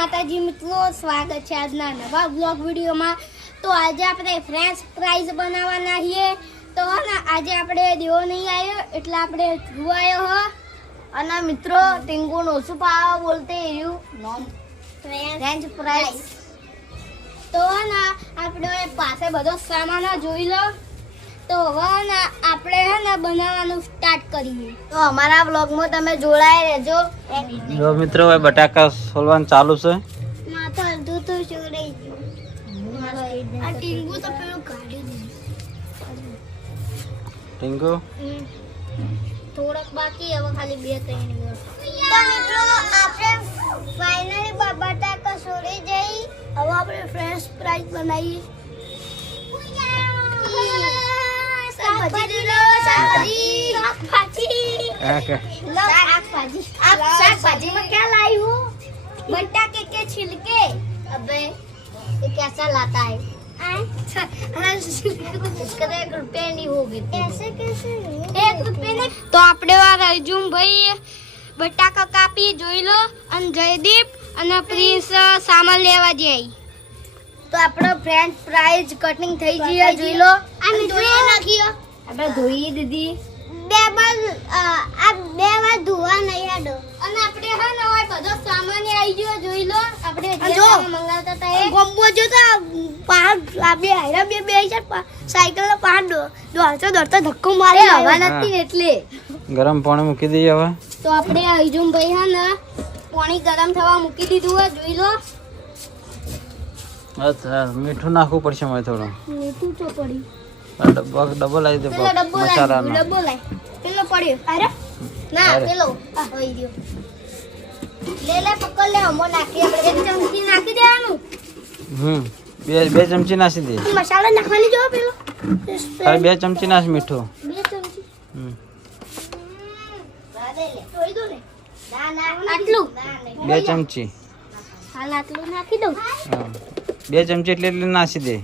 માતાજી મિત્રો, સ્વાગત છે આજના નવા બ્લોગ વિડીયોમાં। તો આજે આપણે ફ્રેન્ચ ફ્રાઈઝ બનાવવાના છીએ। તો આજે આપણે દેવો નહીં આવ્યો એટલે આપણે ધ્રુવ આવ્યો હો અને મિત્રો ટીંગુ નો શું પાવા બોલતે રહ્યું નોન ફ્રેન્ચ ફ્રાઈઝ। તો આપણે પાસે બધો સામાન જોઈ લો। તો હવે આપણે બનાવવાનું સ્ટાર્ટ કરીએ। તો અમારા બ્લોગમાં તમે જોડાઈ રહેજો। જો મિત્રો હવે બટાકા સોલવાનું ચાલુ છે। માથા અડધું તો છોડાઈ ગયું। આ ટીંગુ તો પેલું કાઢી દે। ટીંગુ થોડક બાકી હવે ખાલી 2-3 મિનિટ। તો મિત્રો આપણે ફાઇનલી બટાકા સોળી જઈ। હવે આપણે ફ્રેન્ચ ફ્રાઈઝ બનાવીએ। शाकभाजी में क्या लाई हूँ? बटाके के छिलके। अबे ये कैसा लाता है? इसका तो 1 रुपया नहीं होगी। ऐसे कैसे? 1 रुपये नहीं। तो आपने वाला अर्जुन भाई बटाका कापी જોઈ લો અને જયદીપ અને પ્રિન્સ સામાન લેવા જાય। તો આપણો ફ્રેન્ચ ફ્રાઈઝ કટિંગ થઈ ગઈ જોઈ લો। આ ધોઈ નાખ્યો। આપણે ધોઈ દીધી। બે વાર ધોવા નહીં આડો। અને આપણે હોય બધો સામાન આવી ગયો જોઈ લો। આપણે જે મંગાવતા હતા એ ગોમ્બો જો તો પહાડ આપણે આયરા બે સાયકલ નો પહાડ દોડતો ધક્કો મારે હવા નથી એટલે ગરમ પાણી મૂકી દઈએ હવે। તો આપણે અર્જુન ભાઈ પાણી ગરમ થવા મૂકી દીધું હોય જોઈ લો। અચ્છા મીઠું નાખવું પડશે મારે થોડું। મીઠું તો પડી ડબલ આવી દે મસાલાનો। ડબ્બો લાય પેલો પડ્યો અરે ના પેલો આ હોઈ ગયો। લે પકડ લે અમો નાખી આપણે 1 ચમચી નાખી દેવાનું। બે ચમચી નાખી દે। મસાલા નાખવાની જો પેલો અરે 2 ચમચી નાખ મીઠું। 2 ચમચી રાદે લે થોડી દો ને ના આટલું 2 ચમચી હાલ આટલું નાખી દઉં। હા 2 ચમચી એટલે નાખી દે।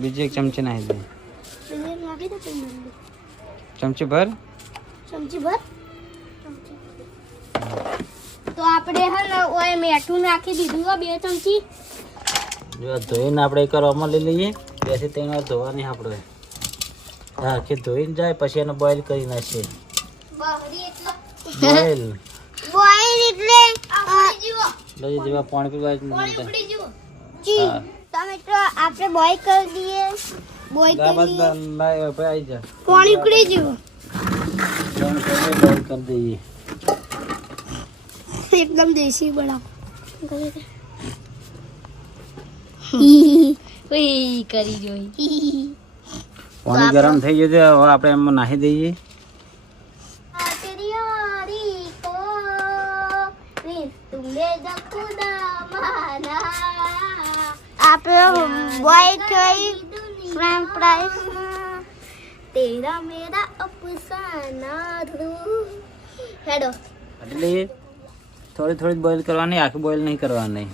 બીજી 1 ચમચી નાખી દે। ચમચી ભર। તો આપણે ઓય મીઠું નાખી દીધું 2 ચમચી। જો ધોઈને આપણે એકવાર ઓમાં લઈ લઈએ। 2 થી 3 વાર ધોવાની આપણે। હા કે ધોઈને જાય પછી એને બોઇલ કરી નાખીએ। બહરી એટલે બોઇલ આ જીવો લઈ જેવા પાણી પીવા ઉકળી જીવો જી। તો મિત્રો આપણે બોઇલ કરી દઈએ। બોઇલ કરી લાય ભાઈ આવી જા પાણી ઉકળી જીવો બોઇલ કરી દઈએ। एकदम देसी बड़ा કરી જોઈ। પાણી ગરમ થઈ ગયું છે હવે આપણે એમાં નાખી દઈએ। આપણે બોય થઈ ફ્રેન્ચ ફ્રાઈઝ તેરા મેરા અફસાના ધ્રુવ હેડો એટલે થોડી થોડી બોઇલ કરવાની, આખી બોઇલ નહીં કરવાની।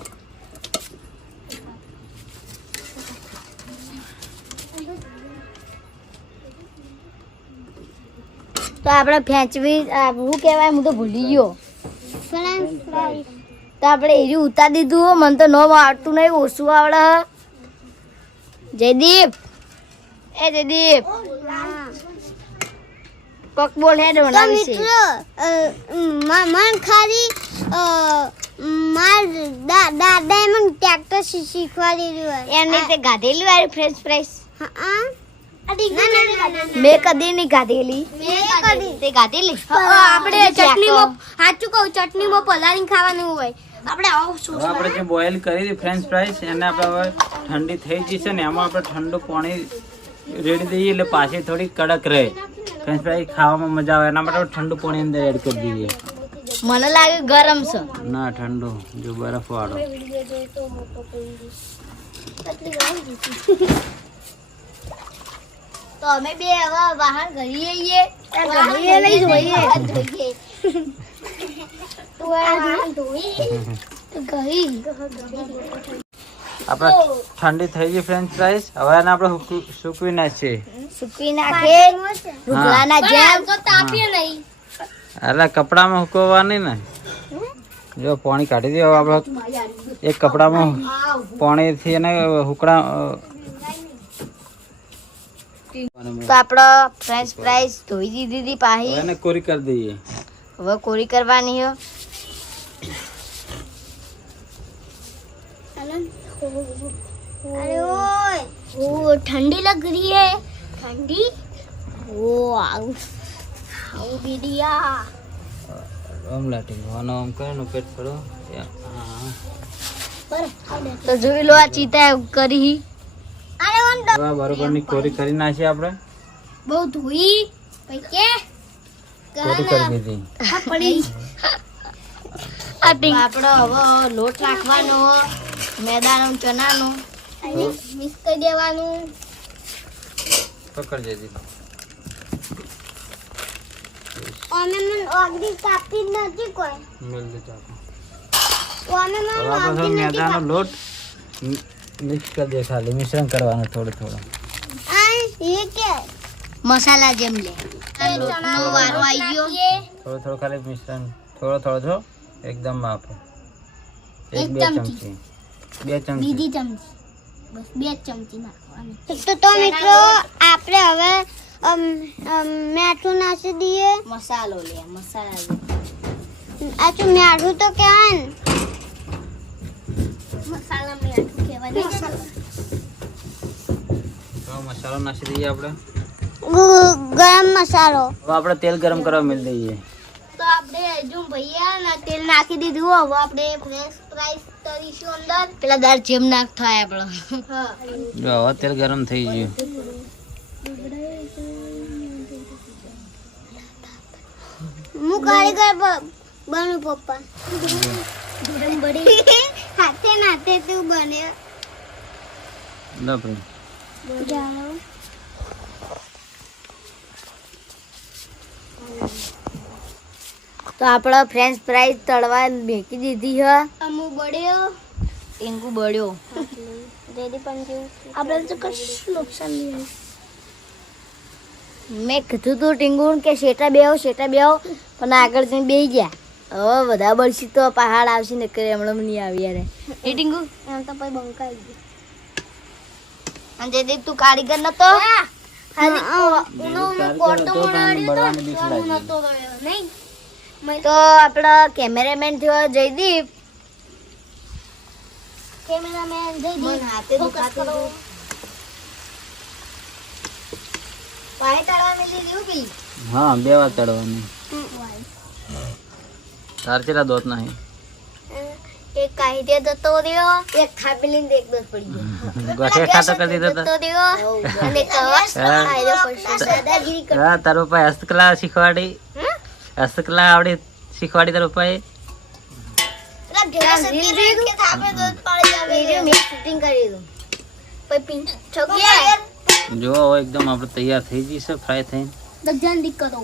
તો આપણે ફેંચવી શું કહેવાય હું તો ભૂલી ગયો। ફ્રેન્ચ ફ્રાઈઝ તો આપણે એરી ઉતાર દીધું। મને તો નો આવડતું નહીં, ઓછું આવડે। જયદીપ એ જયદીપ કોક બોલ હેડ બનાવી છે। મન ખાલી માર દાદા મને ટ્રેક્ટર શીખવાડી રહ્યું એને તે ગાધેલી વાળી ફ્રેન્ચ ફ્રાઈઝ। મેં કદી નહીં ગાધેલી। તે ગાધેલી આપણે ચટણીમાં સાચું કહું ચટણીમાં પલાળીને ખાવાનું હોય આપણે આપણે જે બોઇલ કરી હતી ફ્રેન્ચ ફ્રાઈઝ એને આપણે હવે ઠંડી થઈ જશે ને એમાં આપણે ઠંડુ પાણી રેડી દઈએ એટલે પાછી થોડી કડક રહે। ફ્રેન્ચ ફ્રાઈઝ ખાવામાં મજા આવે એના માટે ઠંડુ પાણી અંદર એડ કરી દઈએ। મને લાગે ગરમ છે ના ઠંડુ જો બરફ વાળો। તો અમે બે હવે બહાર ઘરે આવીએ। ઘરે લઈ જોઈએ આપણે ઠંડી થઈ ગઈ ફ્રેન્ચ ફ્રાઈઝ હવે એને આપણે સૂકવી નાખીએ। સૂકવી નાખે રૂગલાના જેમ તો તાપીએ નહીં। એટલે કપડામાં સુકવવાની ને જો પાણી કાઢી દે. હવે આપણે એક કપડામાં પાણીથી એને હુકડા તો આપણો ફ્રેન્ચ ફ્રાઈઝ ધોઈ દીધી હતી પાહી. એને કોરી કરી દઈએ. હવે કોરી કરવાની હો. अरे ओए वो ठंडी लग रही है. ठंडी वो आओ दीदिया આમ લાટી વાનો આમ કરે ને પેટ પડો. તો જોઈ લો આ ચીતા કરી. અરે ઓન બરોબરની કોરી કરી નાખી આપણે. બહુ ધોઈ પછી કે કોરી કરી દીધી. પડી આપણો હવે લોટ નાખવાનો મેદાનો ચનાનો મિક્સ કરી દેવાનું. પકડ જતી. ઓમે મન ઓગડી કાપી નથી કોઈ. મેલ દે ચાપ. ઓમે મન હવે આપણે મેદાનો લોટ મિક્સ કરી દે. ખાલી મિશ્રણ કરવાનું થોડું થોડું. આ ये क्या મસાલા જેમ લે. લોટનો વારો આવી ગયો. થોડું થોડું ખાલી મિશ્રણ થોડો થોડો જો એકદમ આપો. એક બે ચમચી. બે ચમચી. બીજી ચમચી બસ 2 ચમચી નાખવાની. તો મિત્રો આપણે હવે મીઠું નાખી દઈએ. મસાલો લે મસાલા. આ તો મીઠું તો કહેવાય ને. મસાલા મીઠું કહેવાય. તો મસાલો નાખી દઈએ આપણે. ગરમ મસાલો. હવે આપણે તેલ ગરમ કરવા મેળ દઈએ. તો આપણે હજુ ભૈયા ના તેલ નાખી દીધું. હવે આપણે ફ્રેન્ચ ફ્રાઈઝ તરીશું અંદર. પેલા દાળ જેમ નાખ થાય આપણો. હા જો હવે તેલ ગરમ થઈ ગયું. હું કારીગર બનું પપ્પા. ગરમ બડી હાથે નાતે તું બને. લો ભાઈ. જાઓ તો આપણો ફ્રેન્ચ ફ્રાઈઝ તળવા બેકી દીધી હ. અમુ બળ્યો ટીંકુ બળ્યો. રેડી પણ જેવું આપણે તો કશું નુકસાન નહીં. મેં કીધું તું ટીંગુ કે શેટા બેહો પણ આગળ જઈને બેહી ગયા. હવે બધા બળશી તો પહાડ આવશે ને કરે હમણાં નહીં આવી યાર. એ ટીંગુ એમ તો પછી બંકાઈ ગયું. અને જે તું કારીગર નતો તો આપણો કેમેરામેન થયો જયદીપ. હા 2 વાર તળવાની. તાર ચેલા દોત નહીં. એક કાઢે જતો રહ્યો. એક ખાપી લઈને એક દોત પડી ગયો. ગઠે ખાતો કરી દીધો તો. અને કવાસ ખાયલો પડશે. દાદાગીરી કર. હા તારો પાસે હસ્તકલા શીખવાડી. હસ્તકલા આવડી શીખવાડી તારો પાસે. જો એકદમ આપણે તૈયાર થઈ ગઈ છે ફ્રાય થઈને. જલ્દી કરો.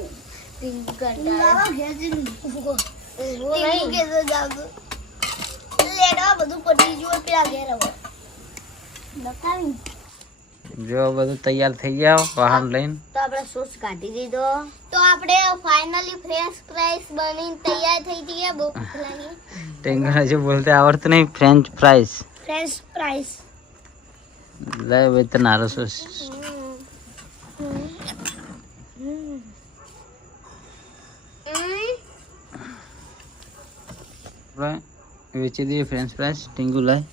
જો બધું તૈયાર થઈ ગયા વાહન લઈને. તો આપણે સોસ કાઢી દીધો. તો આપણે ફાઇનલી ફ્રેન્ચ ફ્રાઈઝ બનીને તૈયાર થઈ ગયા. બહુ ભૂખ લાગી. ટેંગરા બોલતે આવડતું નહીં. French fries. ફ્રેન્ચ ફ્રાઈઝ લે ભાઈ તો નારો સોસ. વેચી દઈએ ફ્રેન્ચ ફ્રાઈઝ. ટીંગુ લાય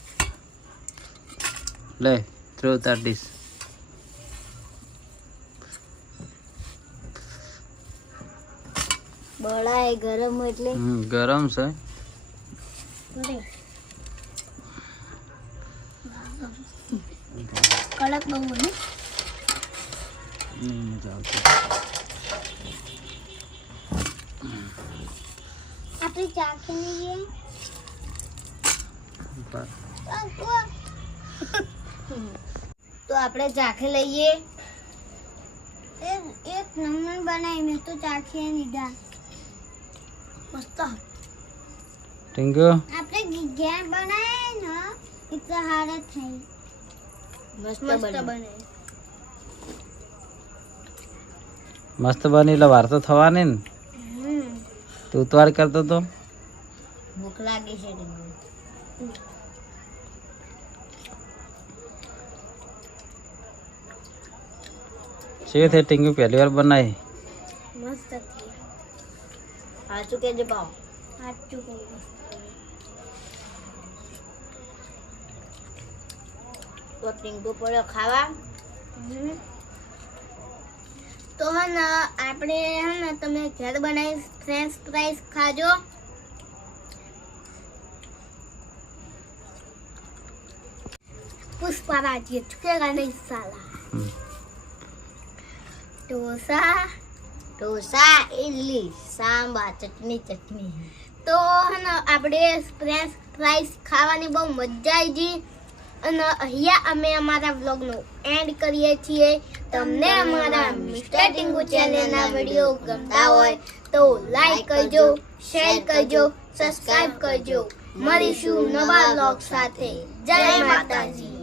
લે થ્રો તાર ડીશ. બળાય ગરમ એટલે ગરમ છે. કડક બહુ ને. મજા આવતી. આપણે ચાખી લઈએ. તો આપણે ચાખી લઈએ. એક નમૂનો બનાવી મેં તો ચાખી લીધા. મસ્ત. ટીંગુ આપણે ઘેર બનાવે ને એટલે હારે થઈ. મસ્ત બને. મસ્ત બની એટલે વાર તો થવાની ને. તું ઉતવાર કરતો તો ભૂખ લાગી છે છે તે ટીંગુ પહેલી વાર બનાવી મસ્ત હતી સાચું કેજે ભાવ સાચું કહું તો ટીંગુ પડ્યો ખાવા તો હે ને આપણે હે ને તમે ઘર બનાવી ફ્રેન્ચ ફ્રાઈસ ખાજો પુષ્પારાજી ચુકેગા નહીં સાલા ઢોસા ઇડલી સાંભાર ચટણી તો હે ને આપણે ફ્રેન્ચ ફ્રાઈસ ખાવાની બહુ મજા આવી ગઈ અને અહીંયા અમે અમારા વ્લોગનો એન્ડ કરીએ છીએ તમને અમારા મિસ્ટર ટીંગુ ચેનલના વિડીયો ગમતા હોય તો લાઈક કરજો શેર કરજો સબસ્ક્રાઇબ કરજો મળીશું નવા વ્લોગ સાથે જય માતાજી